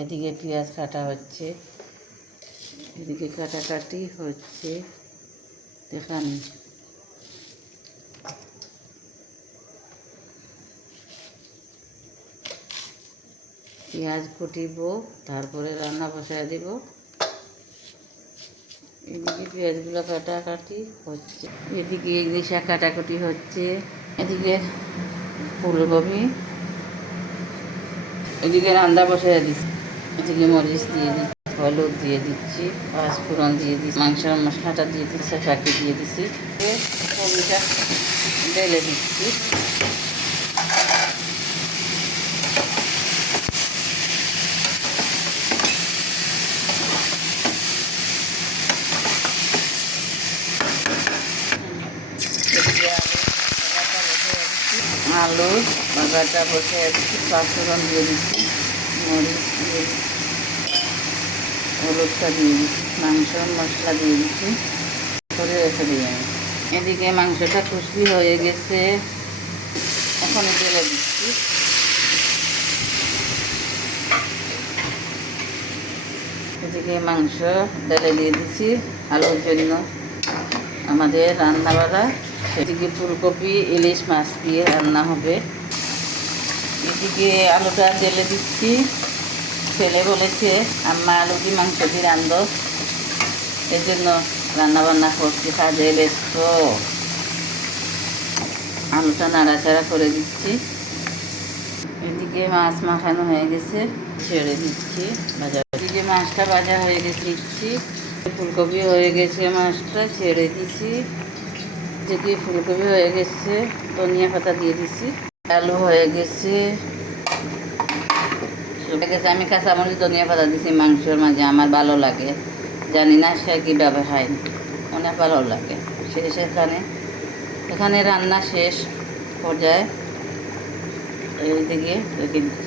এদিকে পেঁয়াজ কাটা হচ্ছে, এদিকে কাটাকাটি হচ্ছে। দেখান পেঁয়াজ কুটিব, তারপরে রান্না বসায় দিব। এদিকে পেঁয়াজগুলো কাটাকাটি হচ্ছে, এদিকে ইলিশা কাটাকুটি হচ্ছে, এদিকে ফুলকপি, এদিকে রান্না বসায় দিচ্ছি। এদিকে মরিচ দিয়ে দিচ্ছি, হলুদ দিয়ে দিচ্ছি, পাঁচফোড়ন দিয়ে দিচ্ছি, মাংসের মশলাটা দিয়ে দিচ্ছি, ফাঁকি দিয়ে দিচ্ছি, কপিটা ঢেলে দিচ্ছি। আলু বাগাটা বসে দিচ্ছি, পাঁচফোড়ন দিয়ে দিচ্ছি, মরিচ দিয়ে দিচ্ছি, হলুদটা দিয়ে দিচ্ছি, মাংসের মশলা দিয়ে দিচ্ছি, করে রেখে দিই আমি। এদিকে মাংসটা কুচি হয়ে গেছে, এখন ঢেলে দিচ্ছি। এদিকে মাংস ঢেলে দিয়ে দিচ্ছি আলুর জন্য আমাদের রান্না বাড়া। এদিকে ফুলকপি ইলিশ মাছ দিয়ে রান্না হবে। এদিকে আলুটা ঢেলে দিচ্ছি। ছেলে বলেছে আম্মা আলু দিয়ে মাংস দিয়ে রান্ধো, এই জন্য রান্নাবান্না করছি, কাজে ব্যস্ত। আলুটা নাড়াচাড়া করে দিচ্ছি। এদিকে মাছ মাখানো হয়ে গেছে, ছেড়ে দিচ্ছি ভাজা। এদিকে মাছটা ভাজা হয়ে গেছে দিচ্ছি, ফুলকপি হয়ে গেছে, মাছটা ছেড়ে দিচ্ছি। এদিকে ফুলকপি হয়ে গেছে, ধনিয়া পাতা দিয়ে দিচ্ছি। আলু হয়ে গেছে, আমি কাঁচামরিচ ধনিয়া পাতা দিচ্ছি মাংসের মাঝে, আমার ভালো লাগে। জানি না সে কীভাবে খায়, অনেক ভালো লাগে। এখানে রান্না শেষ পর্যায়ে এইদিকে রেখে দিচ্ছি।